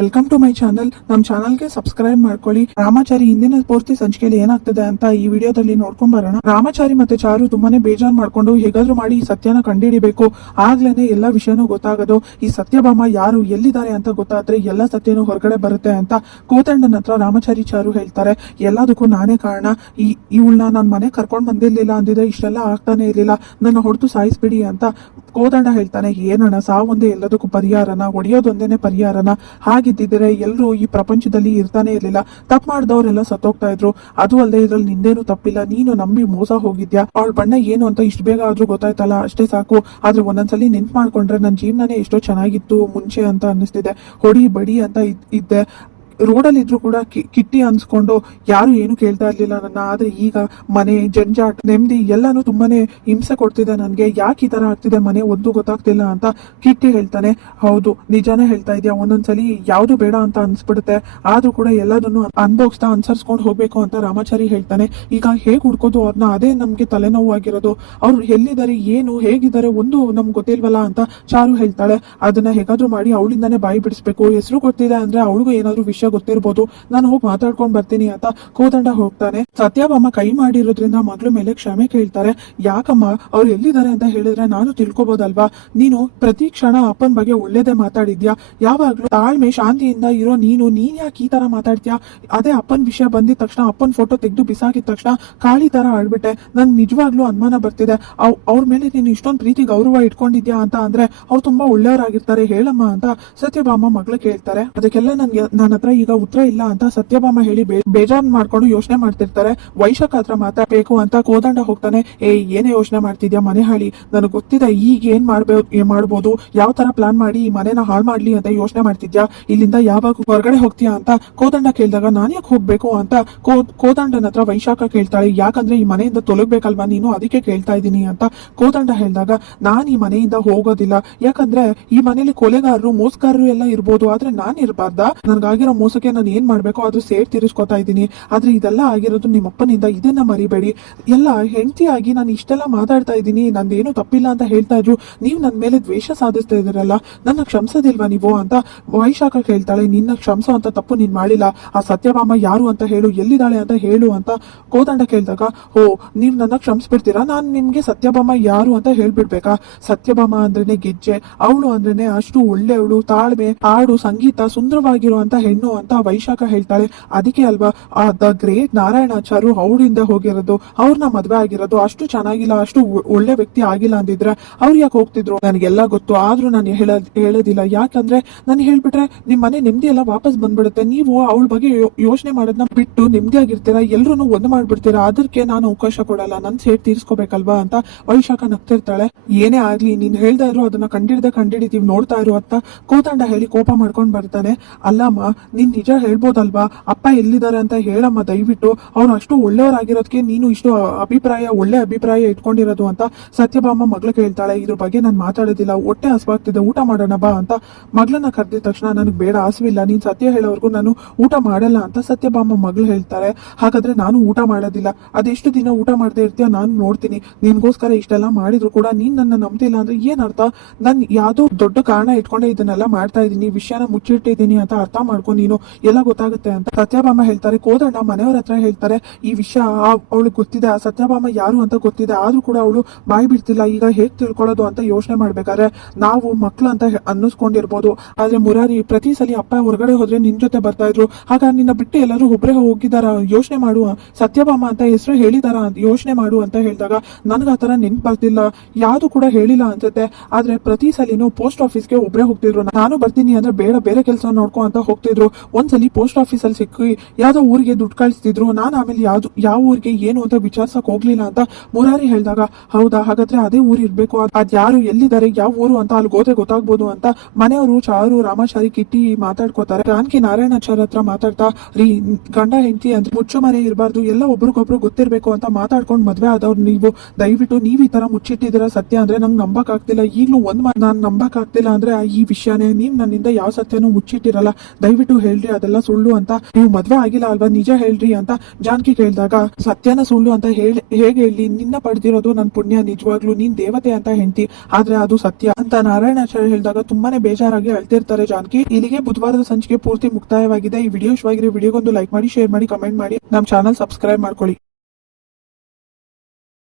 Welcome to my channel. ನಮ್ಮ ಚಾನಲ್ಗೆ subscribe ಮಾಡ್ಕೊಳ್ಳಿ. ರಾಮಾಚಾರಿ ಹಿಂದಿನ ಪೂರ್ತಿ ಸಂಚಿಕೆಯಲ್ಲಿ ಏನಾಗ್ತದೆ ಅಂತ ಈ ವಿಡಿಯೋದಲ್ಲಿ ನೋಡ್ಕೊಂಡ್ ಬರೋಣ. ರಾಮಾಚಾರಿ ಮತ್ತೆ ಚಾರು ತುಂಬಾನೇ ಬೇಜಾರ್ ಮಾಡ್ಕೊಂಡು ಹೇಗಾದ್ರೂ ಮಾಡಿ ಈ ಸತ್ಯನ ಕಂಡುಹಿಡಿಬೇಕು, ಆಗ್ಲೇನೆ ಎಲ್ಲಾ ವಿಷಯನೂ ಗೊತ್ತಾಗೋದು. ಈ ಸತ್ಯಭಾಮ ಯಾರು ಎಲ್ಲಿದ್ದಾರೆ ಅಂತ ಗೊತ್ತಾದ್ರೆ ಎಲ್ಲ ಸತ್ಯನೂ ಹೊರಗಡೆ ಬರುತ್ತೆ ಅಂತ ಕೋದಂಡನ ಹತ್ರ ರಾಮಾಚಾರಿ ಚಾರು ಹೇಳ್ತಾರೆ. ಎಲ್ಲದಕ್ಕೂ ನಾನೇ ಕಾರಣ, ಇವಳನ್ನ ನನ್ನ ಮನೆ ಕರ್ಕೊಂಡ್ ಬಂದಿರ್ಲಿಲ್ಲ ಅಂದಿದ್ರೆ ಇಷ್ಟೆಲ್ಲ ಆಗ್ತಾನೆ ಇರ್ಲಿಲ್ಲ, ನನ್ನ ಹೊಡೆದು ಸಾಯಿಸ್ಬಿಡಿ ಅಂತ ಕೋದಂಡ ಹೇಳ್ತಾನೆ. ಏನಣ್ಣ, ಸಾವೊಂದೇ ಎಲ್ಲದಕ್ಕೂ ಪರಿಹಾರನ, ಹೊಡೆಯೋದೊಂದೇನೆ ಪರಿಹಾರನ? ಹಾಗಿದ್ದಿದ್ರೆ ಎಲ್ಲರೂ ಈ ಪ್ರಪಂಚದಲ್ಲಿ ಇರ್ತಾನೆ ಇರ್ಲಿಲ್ಲ. ತಪ್ಪು ಮಾಡಿದವರೆಲ್ಲ ಸತ್ತೋಗ್ತಾ ಇದ್ರು. ಅದು ಅಲ್ಲದೆ ಇದ್ರಲ್ಲಿ ನಿಂದೇನು ತಪ್ಪಿಲ್ಲ, ನೀನು ನಂಬಿ ಮೋಸ ಹೋಗಿದ್ಯಾ. ಅವಳ ಬಣ್ಣ ಏನು ಅಂತ ಇಷ್ಟು ಬೇಗ ಆದ್ರೂ ಗೊತ್ತಾಯ್ತಲ್ಲ, ಅಷ್ಟೇ ಸಾಕು. ಆದ್ರೆ ಒಂದೊಂದ್ಸಲಿ ನೆನ್ಪು ಮಾಡ್ಕೊಂಡ್ರೆ ನನ್ನ ಜೀವನನೇ ಎಷ್ಟೋ ಚೆನ್ನಾಗಿತ್ತು ಮುಂಚೆ ಅಂತ ಅನ್ನಿಸ್ತಿದೆ. ಹೊಡಿ ಬಡಿ ಅಂತ ಇದ್ದೆ, ರೋಡಲ್ಲಿ ಇದ್ರು ಕೂಡ ಕಿಟ್ಟಿ ಅನ್ಸ್ಕೊಂಡು ಯಾರು ಏನು ಕೇಳ್ತಾ ಇರ್ಲಿಲ್ಲ ನನ್ನ. ಆದ್ರೆ ಈಗ ಮನೆ, ಜಂಜಾಟ, ನೆಮ್ಮದಿ ಎಲ್ಲಾನು ತುಂಬಾನೇ ಹಿಂಸೆ ಕೊಡ್ತಿದೆ ನನ್ಗೆ. ಯಾಕೆ ಈ ತರ ಆಗ್ತಿದೆ ಮನೆ ಒಂದು ಗೊತ್ತಾಗ್ತಿಲ್ಲ ಅಂತ ಕಿಟ್ಟಿ ಹೇಳ್ತಾನೆ. ಹೌದು, ನಿಜಾನೇ ಹೇಳ್ತಾ ಇದೆಯಾ. ಒಂದೊಂದ್ಸಲಿ ಯಾವ್ದು ಬೇಡ ಅಂತ ಅನ್ಸ್ಬಿಡುತ್ತೆ, ಆದ್ರೂ ಕೂಡ ಎಲ್ಲದನ್ನು ಅನ್ಭೋಗಿಸ್ತಾ ಅನ್ಸರ್ಸ್ಕೊಂಡು ಹೋಗ್ಬೇಕು ಅಂತ ರಾಮಾಚಾರಿ ಹೇಳ್ತಾನೆ. ಈಗ ಹೇಗ್ ಹುಡ್ಕೋದು ಅವ್ರನ್ನ, ಅದೇ ನಮ್ಗೆ ತಲೆನೋವು ಆಗಿರೋದು. ಅವ್ರು ಎಲ್ಲಿದ್ದಾರೆ, ಏನು ಹೇಗಿದ್ದಾರೆ ಒಂದು ನಮ್ಗೆ ಗೊತ್ತಿಲ್ವಲ್ಲ ಅಂತ ಚಾರು ಹೇಳ್ತಾಳೆ. ಅದನ್ನ ಹೇಗಾದ್ರೂ ಮಾಡಿ ಅವಳಿಂದಾನೇ ಬಾಯಿ ಬಿಡಿಸ್ಬೇಕು. ಹೆಸರು ಗೊತ್ತಿದೆ ಅಂದ್ರೆ ಅವಳಿಗೂ ಏನಾದ್ರು ವಿಷಯ ಗೊತ್ತಿರ್ಬೋದು, ನಾನು ಹೋಗಿ ಮಾತಾಡ್ಕೊಂಡ್ ಬರ್ತೀನಿ ಅಂತ ಕೋದಂಡ ಹೋಗ್ತಾನೆ. ಸತ್ಯಭಾಮ ಕೈ ಮಾಡಿರೋದ್ರಿಂದ ಮಗಳ ಮೇಲೆ ಕ್ಷಮೆ ಕೇಳ್ತಾರೆ. ಯಾಕಮ್ಮ, ಅವ್ರು ಎಲ್ಲಿದ್ದಾರೆ ಅಂತ ಹೇಳಿದ್ರೆ ನಾನು ತಿಳ್ಕೊಬೋದಲ್ವಾ. ನೀನು ಪ್ರತಿ ಕ್ಷಣ ಅಪ್ಪನ ಬಗ್ಗೆ ಒಳ್ಳೇದೇ ಮಾತಾಡಿದ್ಯಾ. ಯಾವಾಗ್ಲೂ ತಾಳ್ಮೆ ಶಾಂತಿಯಿಂದ ಇರೋ ನೀನ್ ಯಾಕೆ ಈ ತರ ಮಾತಾಡ್ತೀಯಾ. ಅದೇ ಅಪ್ಪನ ವಿಷಯ ಬಂದಿದ ತಕ್ಷಣ, ಅಪ್ಪನ ಫೋಟೋ ತೆಗೆದು ಬಿಸಾಕಿದ ತಕ್ಷಣ ಕಾಳಿ ತರ ಆಡ್ಬಿಟ್ಟೆ. ನನ್ ನಿಜವಾಗ್ಲೂ ಅನುಮಾನ ಬರ್ತಿದೆ. ಅವ್ರ ಮೇಲೆ ನೀನು ಇಷ್ಟೊಂದು ಪ್ರೀತಿ ಗೌರವ ಇಟ್ಕೊಂಡಿದ್ಯಾ ಅಂತ ಅಂದ್ರೆ ಅವ್ರು ತುಂಬಾ ಒಳ್ಳೆಯವರಾಗಿರ್ತಾರೆ, ಹೇಳಮ್ಮ ಅಂತ ಸತ್ಯಭಾಮ ಮಗಳು ಕೇಳ್ತಾರೆ. ಅದಕ್ಕೆಲ್ಲ ನನ್ನ ಹತ್ರ ಈಗ ಉತ್ತರ ಇಲ್ಲ ಅಂತ ಸತ್ಯಭಾಮ ಹೇಳಿ ಬೇಜಾರ್ ಮಾಡ್ಕೊಂಡು ಯೋಚನೆ ಮಾಡ್ತಿರ್ತಾರೆ. ವೈಶಾಖ ಹತ್ರ ಮಾತಾಡ್ಬೇಕು ಅಂತ ಕೋದಂಡ ಹೋಗ್ತಾನೆ. ಏನೇ ಯೋಚನೆ ಮಾಡ್ತಿದ್ಯಾ ಮನೆ ಹಾಳಿ, ನನಗೆ ಗೊತ್ತಿದೆ ಈಗ ಏನ್ ಮಾಡ್ಬೋದು, ಯಾವ ತರ ಪ್ಲಾನ್ ಮಾಡಿ ಈ ಮನೆನ ಹಾಳು ಮಾಡ್ಲಿ ಅಂತ ಯೋಚನೆ ಮಾಡ್ತಿದ್ಯಾ. ಇಲ್ಲಿಂದ ಯಾವಾಗ ಹೊರಗಡೆ ಹೋಗ್ತೀಯಾ ಅಂತ ಕೋದಂಡ ಕೇಳಿದಾಗ, ನಾನು ಯಾಕೆ ಹೋಗ್ಬೇಕು ಅಂತ ಕೋದಂಡನ ಹತ್ರ ವೈಶಾಖ ಕೇಳ್ತಾಳೆ. ಯಾಕಂದ್ರೆ ಈ ಮನೆಯಿಂದ ತೊಲಗ್ಬೇಕಲ್ವಾ ನೀನು, ಅದಕ್ಕೆ ಕೇಳ್ತಾ ಇದ್ದೀನಿ ಅಂತ ಕೋದಂಡ ಹೇಳಿದಾಗ, ನಾನ್ ಈ ಮನೆಯಿಂದ ಹೋಗೋದಿಲ್ಲ. ಯಾಕಂದ್ರೆ ಈ ಮನೇಲಿ ಕೊಲೆಗಾರರು, ಮೋಸಗಾರರು ಎಲ್ಲ ಇರ್ಬೋದು, ಆದ್ರೆ ನಾನ್ ಇರ್ಬಾರ್ದ. ನನ್ಗಾಗಿರೋ ಮೋಸಕ್ಕೆ ನಾನು ಏನ್ ಮಾಡ್ಬೇಕು ಅದು ಸೇರ್ ತೀರಿಸ್ಕೊತಾ ಇದ್ದೀನಿ. ಆದ್ರೆ ಇದೆಲ್ಲ ಆಗಿರೋದು ನಿಮ್ಮಪ್ಪನಿಂದ, ಇದನ್ನ ಮರಿಬೇಡಿ. ಎಲ್ಲ ಹೆಂಡತಿಯಾಗಿ ನಾನು ಇಷ್ಟೆಲ್ಲ ಮಾತಾಡ್ತಾ ಇದ್ದೀನಿ, ನಂದೇನು ತಪ್ಪಿಲ್ಲ ಅಂತ ಹೇಳ್ತಾ ಇದ್ರು, ನೀವು ನನ್ನ ಮೇಲೆ ದ್ವೇಷ ಸಾಧಿಸ್ತಾ ಇದ್ದೀರಲ್ಲ, ನನ್ನ ಕ್ಷಮಿಸೋದಿಲ್ವಾ ನೀವು ಅಂತ ವೈಶಾಖ ಕೇಳ್ತಾಳೆ. ನಿನ್ನ ಕ್ಷಮಿಸೋ ಅಂತ ತಪ್ಪು ನೀನ್ ಮಾಡಿಲ್ಲ. ಆ ಸತ್ಯಭಾಮ ಯಾರು ಅಂತ ಹೇಳು, ಎಲ್ಲಿದ್ದಾಳೆ ಅಂತ ಹೇಳು ಅಂತ ಕೋದಂಡ ಕೇಳಿದಾಗ, ಓ ನೀವ್ ನನ್ನ ಕ್ಷಮಿಸ್ಬಿಡ್ತೀರಾ, ನಾನ್ ನಿಮ್ಗೆ ಸತ್ಯಭಾಮ ಯಾರು ಅಂತ ಹೇಳ್ಬಿಡ್ಬೇಕಾ. ಸತ್ಯಭಾಮ ಅಂದ್ರೇನೆ ಗೆಜ್ಜೆ, ಅವಳು ಅಂದ್ರೇನೆ ಅಷ್ಟು ಒಳ್ಳೆಯವಳು, ತಾಳ್ಮೆ, ಹಾಡು, ಸಂಗೀತ, ಸುಂದರವಾಗಿರುವಂತ ಹೆಣ್ಣು ಅಂತ ವೈಶಾಖ ಹೇಳ್ತಾಳೆ. ಅದಕ್ಕೆ ಅಲ್ವಾ ದ ಗ್ರೇಟ್ ನಾರಾಯಣಾಚಾರ್ಯ ಅವಳಿಂದ ಹೋಗಿರೋದು, ಅವ್ರನ್ನ ಮದ್ವೆ ಆಗಿರೋದು. ಅಷ್ಟು ಚೆನ್ನಾಗಿಲ್ಲ, ಅಷ್ಟು ಒಳ್ಳೆ ವ್ಯಕ್ತಿ ಆಗಿಲ್ಲ ಅಂದಿದ್ರೆ ಅವ್ರು ಯಾಕೆ ಹೋಗ್ತಿದ್ರು. ನನಗೆಲ್ಲ ಗೊತ್ತು, ಆದ್ರೂ ನಾನು ಹೇಳೋದಿಲ್ಲ. ಯಾಕಂದ್ರೆ ನಾನು ಹೇಳ್ಬಿಟ್ರೆ ನಿಮ್ ಮನೆ ನೆಮ್ಮದಿ ಎಲ್ಲ ವಾಪಸ್ ಬಂದ್ಬಿಡುತ್ತೆ. ನೀವು ಅವಳ ಬಗ್ಗೆ ಯೋಚನೆ ಮಾಡೋದನ್ನ ಬಿಟ್ಟು ನೆಮ್ಮದಿಯಾಗಿರ್ತೀರಾ, ಎಲ್ರು ಒಂದು ಮಾಡ್ಬಿಡ್ತೀರಾ. ಅದಕ್ಕೆ ನಾನು ಅವಕಾಶ ಕೊಡಲ್ಲ, ನನ್ ಸೇಟ್ ತೀರ್ಸ್ಕೋಬೇಕಲ್ವಾ ಅಂತ ವೈಶಾಖ ನಗ್ತಿರ್ತಾಳೆ. ಏನೇ ಆಗ್ಲಿ, ನೀನ್ ಹೇಳ್ತಾ ಇದ್ರು ಅದನ್ನ ಕಂಡಿಡಿತೀವಿ, ನೋಡ್ತಾ ಇರು ಅಂತ ಕೋದಂಡ ಹೇಳಿ ಕೋಪ ಮಾಡ್ಕೊಂಡ್ ಬರ್ತಾನೆ. ಅಲ್ಲಮ್ಮ, ನೀನ್ ನಿಜ ಹೇಳ್ಬೋದಲ್ವಾ, ಅಪ್ಪ ಎಲ್ಲಿದ್ದಾರೆ ಅಂತ ಹೇಳಮ್ಮ ದಯವಿಟ್ಟು. ಅವ್ರು ಅಷ್ಟು ಒಳ್ಳೆಯವರಾಗಿರೋದಕ್ಕೆ ನೀನು ಇಷ್ಟು ಒಳ್ಳೆ ಅಭಿಪ್ರಾಯ ಇಟ್ಕೊಂಡಿರೋದು ಅಂತ ಸತ್ಯಭಾಮ ಮಗಳು ಕೇಳ್ತಾಳೆ. ಇದ್ರ ಬಗ್ಗೆ ನಾನು ಮಾತಾಡೋದಿಲ್ಲ, ಹೊಟ್ಟೆ ಹಸ್ವಾಗ್ತಿದೆ, ಊಟ ಮಾಡೋಣ ಬಾ ಅಂತ ಮಗಳನ್ನ ಕರೆದಿದ ತಕ್ಷಣ, ನನಗೆ ಬೇಡ, ಹಸಿವಿಲ್ಲ, ನೀನ್ ಸತ್ಯ ಹೇಳೋವರೆಗೂ ನಾನು ಊಟ ಮಾಡಲ್ಲ ಅಂತ ಸತ್ಯಭಾಮ ಮಗಳು ಹೇಳ್ತಾರೆ. ಹಾಗಾದ್ರೆ ನಾನು ಊಟ ಮಾಡೋದಿಲ್ಲ, ಅದೆಷ್ಟು ದಿನ ಊಟ ಮಾಡದೇ ಇರ್ತೀಯ ನಾನು ನೋಡ್ತೀನಿ. ನಿನ್ಗೋಸ್ಕರ ಇಷ್ಟೆಲ್ಲ ಮಾಡಿದ್ರು ಕೂಡ ನೀನ್ ನನ್ನ ನಂಬ್ತಿಲ್ಲ ಅಂದ್ರೆ ಏನ್ ಅರ್ಥ. ನನ್ ಯಾವ್ದೋ ದೊಡ್ಡ ಕಾರಣ ಇಟ್ಕೊಂಡೆ ಇದನ್ನೆಲ್ಲ ಮಾಡ್ತಾ ಇದೀನಿ, ವಿಷಯನ ಮುಚ್ಚಿಟ್ಟಿದ್ದೀನಿ ಅಂತ ಅರ್ಥ ಮಾಡ್ಕೊಂಡು ನೀನು ಎಲ್ಲ ಗೊತ್ತಾಗುತ್ತೆ ಅಂತ ಸತ್ಯಭಾಮ ಹೇಳ್ತಾರೆ. ಕೋದಂಡ ಮನೆಯವ್ರ ಹತ್ರ ಹೇಳ್ತಾರೆ, ಈ ವಿಷಯ ಅವಳು ಗೊತ್ತಿದೆ, ಸತ್ಯಭಾಮ ಯಾರು ಅಂತ ಗೊತ್ತಿದೆ, ಆದ್ರೂ ಕೂಡ ಅವಳು ಬಾಯಿ ಬಿಡ್ತಿಲ್ಲ. ಈಗ ಹೇಗ್ ತಿಳ್ಕೊಳ್ಳೋದು ಅಂತ ಯೋಚನೆ ಮಾಡ್ಬೇಕಾದ್ರೆ ನಾವು ಮಕ್ಳು ಅಂತ ಅನ್ನಿಸ್ಕೊಂಡಿರ್ಬೋದು, ಆದ್ರೆ ಮುರಾರಿ ಪ್ರತಿ ಸಲ ಅಪ್ಪ ಹೊರಗಡೆ ಹೋದ್ರೆ ನಿನ್ ಜೊತೆ ಬರ್ತಾ ಇದ್ರು. ಆಗ ನಿನ್ನ ಬಿಟ್ಟು ಎಲ್ಲರೂ ಒಬ್ರೇ ಹೋಗಿದಾರ, ಯೋಚನೆ ಮಾಡು, ಸತ್ಯಭಾಮ ಅಂತ ಹೆಸರು ಹೇಳಿದಾರ ಯೋಚನೆ ಮಾಡು ಅಂತ ಹೇಳಿದಾಗ ನನ್ಗ ಆತರ ನೆನ್ಪು ಬರ್ತಿಲ್ಲ, ಯಾವ್ದು ಕೂಡ ಹೇಳಿಲ್ಲ ಅನ್ಸುತ್ತೆ. ಆದ್ರೆ ಪ್ರತಿ ಸಲಿನೂ ಪೋಸ್ಟ್ ಆಫೀಸ್ಗೆ ಒಬ್ರೇ ಹೋಗ್ತಿದ್ರು, ನಾನು ಬರ್ತೀನಿ ಅಂದ್ರೆ ಬೇಡ ಬೇರೆ ಕೆಲಸ ನೋಡ್ಕೊ ಅಂತ ಹೋಗ್ತಿದ್ರು. ಒಂದ್ಸಲಿ ಪೋಸ್ಟ್ ಆಫೀಸ್ ಅಲ್ಲಿ ಸಿಕ್ಕಿ ಯಾವ್ದೋ ಊರಿಗೆ ದುಡ್ಡು ಕಳಿಸ್ತಿದ್ರು, ನಾನು ಆಮೇಲೆ ಯಾವ ಊರಿಗೆ ಏನು ಅಂತ ವಿಚಾರಿಸಕ್ ಹೋಗ್ಲಿಲ್ಲ ಅಂತ ಮುರಾರಿ ಹೇಳಿದಾಗ, ಹೌದಾ, ಹಾಗಾದ್ರೆ ಅದೇ ಊರು ಇರ್ಬೇಕು, ಅದ್ ಯಾರು ಎಲ್ಲಿದ್ದಾರೆ ಯಾವ ಊರು ಅಂತ ಅಲ್ಲಿ ಹೋದ್ರೆ ಗೊತ್ತಾಗ್ಬೋದು ಅಂತ ಮನೆಯವರು ಚಾರು, ರಾಮಾಚಾರಿ, ಕಿಟ್ಟಿ ಮಾತಾಡ್ಕೋತಾರೆ. ಜಾನಕಿ ನಾರಾಯಣಾಚಾರ್ಯ ಹತ್ರ ಮಾತಾಡ್ತಾ, ರೀ ಗಂಡ ಹೆಂಡತಿ ಅಂತ ಮುಚ್ಚು ಮರೆ ಇರಬಾರ್ದು, ಎಲ್ಲ ಒಬ್ರಿಗೊಬ್ರು ಗೊತ್ತಿರ್ಬೇಕು ಅಂತ ಮಾತಾಡ್ಕೊಂಡು ಮದ್ವೆ ಆದವ್ರು ನೀವು, ದಯವಿಟ್ಟು ನೀವ್ ಈ ತರ ಮುಚ್ಚಿಟ್ಟಿದ್ದೀರಾ ಸತ್ಯ ಅಂದ್ರೆ ನಂಗೆ ನಂಬಕ್ ಆಗ್ತಿಲ್ಲ. ಈಗ್ಲೂ ನಾನ್ ನಂಬಕ್ ಆಗ್ತಿಲ್ಲ ಅಂದ್ರೆ ಈ ವಿಷಯನೇ, ನೀವ್ ನನ್ನಿಂದ ಯಾವ ಸತ್ಯನೂ ಮುಚ್ಚಿಟ್ಟಿರಲ್ಲ, ದಯವಿಟ್ಟು ಹೇಳ್ರಿ ಅದೆಲ್ಲ ಸುಳ್ಳು ಅಂತ, ನೀವು ಮದ್ವೆ ಆಗಿಲ್ಲ ಅಲ್ವಾ ನಿಜ ಹೇಳ್ರಿ ಅಂತ ಜಾನಕಿ ಕೇಳಿದಾಗ ಸತ್ಯನ ಸುಳ್ಳು ಅಂತ ಹೇಗೆ ಹೇಳಿ, ನಿನ್ನ ಪಡೆದಿರೋದು ನನ್ ಪುಣ್ಯ, ನಿಜವಾಗ್ಲೂ ನೀನ್ ದೇವತೆ ಅಂತ ಹೇಳ್ತಿ, ಆದ್ರೆ ಅದು ಸತ್ಯ ಅಂತ ನಾರಾಯಣಾಚಾರ್ಯ ಹೇಳಿದಾಗ ತುಂಬಾನೇ ಬೇಜಾರಾಗಿ ಅಳ್ತಿರ್ತಾರೆ ಜಾನಕಿ. ಇಲ್ಲಿಗೆ ಬುಧವಾರದ ಸಂಚಿಕೆ ಪೂರ್ತಿ ಮುಕ್ತಾಯವಾಗಿದೆ. ಈ ವಿಡಿಯೋ ಇಷ್ಟವಾಗಿರೋ ವಿಡಿಯೋಗೊಂದು ಲೈಕ್ ಮಾಡಿ, ಶೇರ್ ಮಾಡಿ, ಕಮೆಂಟ್ ಮಾಡಿ, ನಮ್ಮ ಚಾನಲ್ ಸಬ್ಸ್ಕ್ರೈಬ್ ಮಾಡ್ಕೊಳ್ಳಿ.